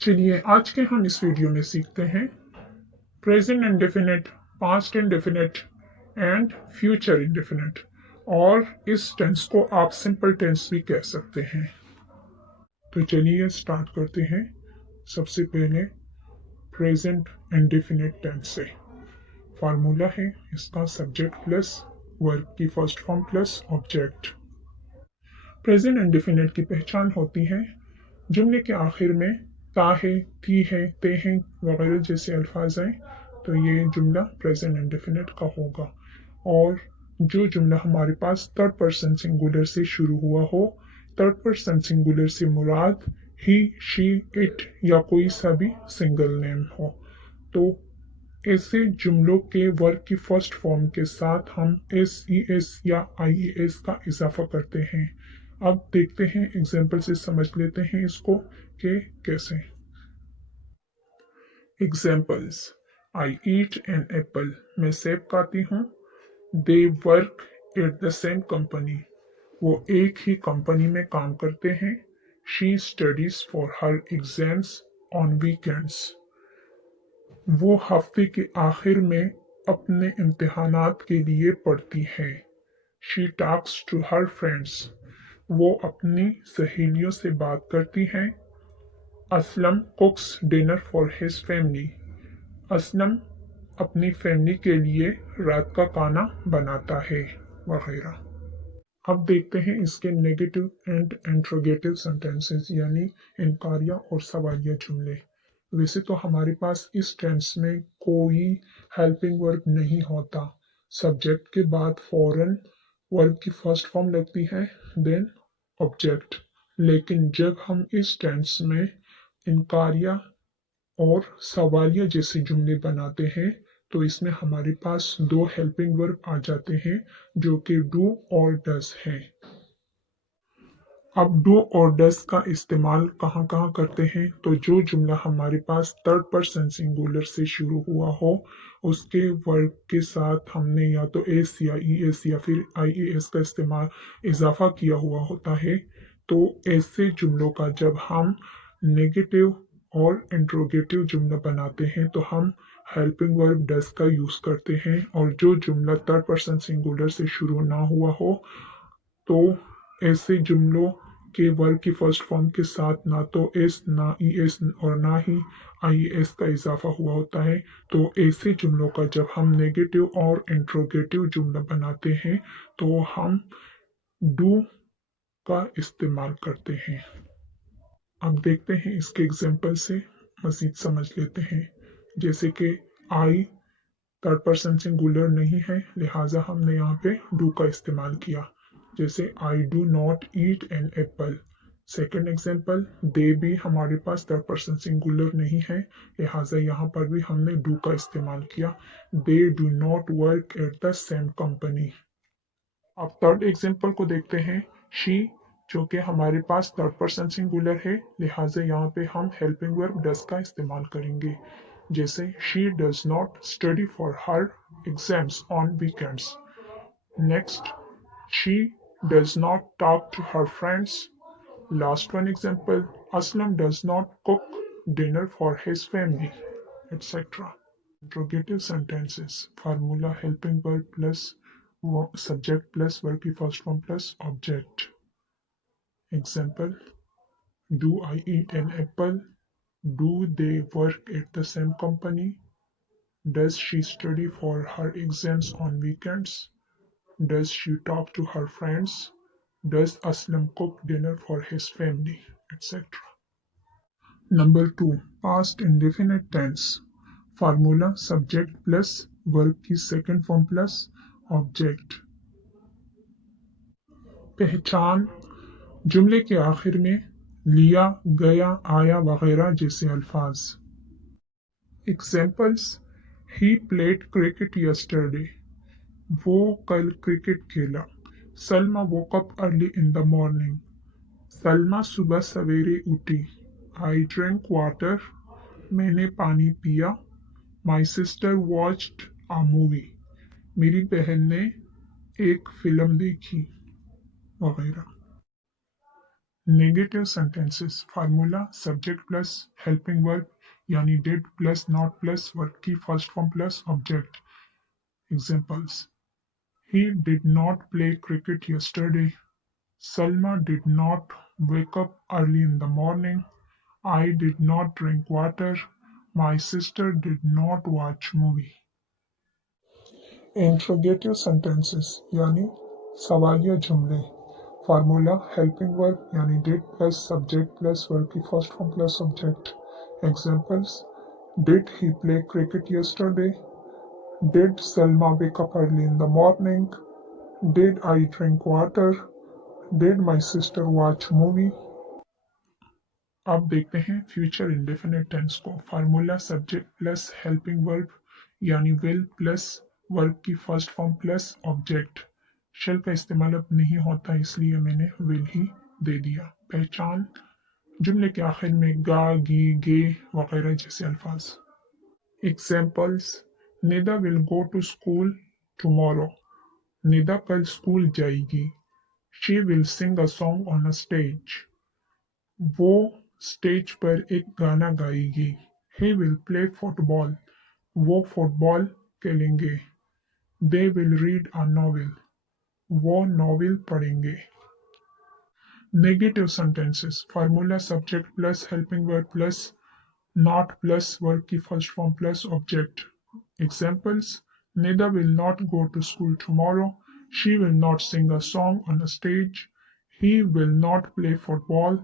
चलिए आज के हम इस वीडियो में सीखते हैं present indefinite, past indefinite and future indefinite, और इस टेंस को आप सिंपल टेंस भी कह सकते हैं। तो चलिए स्टार्ट करते हैं। सबसे पहले प्रेजेंट इंडेफिनिट टेंस से फार्मूला है इसका सब्जेक्ट प्लस वर्ब की first form plus object. Present indefinite की पहचान होती है जुमले के आखिर में ता है, थी है, ते हैं वगैरह जैसे अल्फाज आए तो ये जुमला प्रेजेंट इंडेफिनिट का होगा। और जो जुमला हमारे पास थर्ड पर्सन सिंगुलर से शुरू हुआ हो, थर्ड पर्सन सिंगुलर से मुराद ही, शी, इट या कोई सा भी सिंगल नेम हो, तो ऐसे जुमलों के वर्ब की फर्स्ट फॉर्म के साथ हम एस ई एस या आई ई एस का इजाफा करते हैं। अब देखते हैं, एग्जाम्पल से समझ लेते हैं इसको कि कैसे। Examples: I eat an Apple, मैं सेब खाती हूँ। They work at the same company, वो एक ही कंपनी में काम करते हैं। She studies for her exams on weekends, वो हफ्ते के आखिर में अपने इम्तिहानात के लिए पढ़ती है। She talks to her friends, वो अपनी सहेलियों से बात करती हैं। Aslam cooks dinner for his family, Aslam अपनी फैमिली के लिए रात का खाना बनाता है वगैरह। अब देखते हैं इसके नेगेटिव एंड इंट्रोगेटिव सेंटेंसेस, यानी इनकारिया और सवालिया जुमले। वैसे तो हमारे पास इस टेंस में कोई हेल्पिंग वर्ब नहीं होता। सब्जेक्ट के बाद फौरन वर्ब की फर्स्ट फॉर्म लगती है, देन ऑब्जेक्ट। लेकिन जब हम इस टेंस में इनकारिया और सवालिया जैसे जुमले बनाते हैं तो इसमें हमारे पास दो हेल्पिंग वर्ब आ जाते हैं जो कि डू और डज हैं। अब डू और डज का इस्तेमाल कहाँ कहाँ करते हैं, तो जो जुमला हमारे पास थर्ड पर्सन सिंगुलर से शुरू हुआ हो उसके वर्ब के साथ हमने या तो एस या ई एस या फिर आई ए एस का इस्तेमाल इजाफा किया हुआ होता है, तो ऐसे जुमलों का जब हम नेगेटिव और इंट्रोगेटिव जुमला बनाते हैं तो हम हेल्पिंग वर्ब डज का यूज करते हैं। और जो जुमला थर्ड पर्सन सिंगुलर से शुरू ना हुआ हो तो ऐसे जुमलों के वर्ब की फर्स्ट फॉर्म के साथ ना तो एस, ना ई एस और ना ही आई एस का इजाफा हुआ होता है। तो ऐसे जुमलों का जब हम नेगेटिव और इंट्रोगेटिव जुमला बनाते हैं तो हम डू का इस्तेमाल करते हैं। अब देखते हैं इसके एग्जाम्पल से मजीद समझ लेते हैं। जैसे कि आई थर्ड पर्सन सिंगुलर नहीं है, लिहाजा हमने यहाँ पे डू का इस्तेमाल किया। जैसे I do not eat an apple. Second example, दे भी हमारे पास थर्ड पर्सन सिंगुलर नहीं है, लिहाजा यहाँ पर भी हमने डू का इस्तेमाल किया। They do not work at the same company. अब थर्ड एग्जाम्पल को देखते हैं। शी, जो कि हमारे पास थर्ड पर्सन सिंगुलर है, लिहाजा यहाँ पे हम हेल्पिंग वर्ब डज का इस्तेमाल करेंगे। जैसे she does not study for her exams on weekends. Next, she does not talk to her friends. Last one example, Aslam does not cook dinner for his family, etc. Interrogative sentences. Formula: helping verb plus subject plus verb की first form plus object. Example: do I eat an apple? Do they work at the same company? Does she study for her exams on weekends? Does she talk to her friends? Does Aslam cook dinner for his family, etc. Number 2. Past indefinite tense. Formula: subject plus verb की second form plus object. पहचान: जुमले के आखिर में लिया, गया, आया वगैरह जैसे अल्फाज। Examples: he played cricket yesterday, वो कल क्रिकेट खेला। Salma woke up early in the morning, Salma सुबह सवेरे उठी। आई ड्रिंक वाटर, मैंने पानी पिया। My sister watched a movie, मेरी बहन ने एक फिल्म देखी वगैरह। Negative sentences formula subject plus helping verb यानी did plus not plus verb की first form plus object examples he did not play cricket yesterday. Salma did not wake up early in the morning. I did not drink water. My sister did not watch movie. Interrogative sentences यानी सवालिया जुमले formula helping verb यानी did plus subject plus verb की first form plus object examples did he play cricket yesterday? Did Selma wake up early in the morning? Did I drink water? Did my sister watch movie? अब देखते हैं future indefinite tense को formula subject plus helping verb यानी will plus verb की first form plus object shall का इस्तेमाल अब नहीं होता इसलिए मैंने विल ही दे दिया पहचान जुमले के आखिर में गा गी गे वगैरह जैसे अल्फाज examples Nida will go to school tomorrow Nida कल स्कूल जाएगी she will sing a song on a stage वो स्टेज पर एक गाना गाएगी ही विल प्ले फुटबॉल वो फुटबॉल खेलेंगे they will read a novel वो नॉवेल पढ़ेंगे negative sentences formula subject plus helping verb plus not plus verb की first form plus object examples Nida will not go to school tomorrow. She will not sing a song on a stage. He will not play football.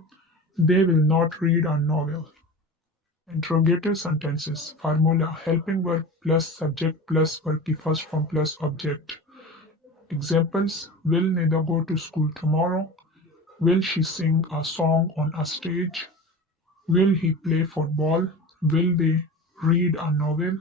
They will not read a novel. Interrogative sentences. Formula helping verb plus subject plus verb की first form plus object. Examples will Nida go to school tomorrow? Will she sing a song on a stage? Will he play football? Will they read a novel?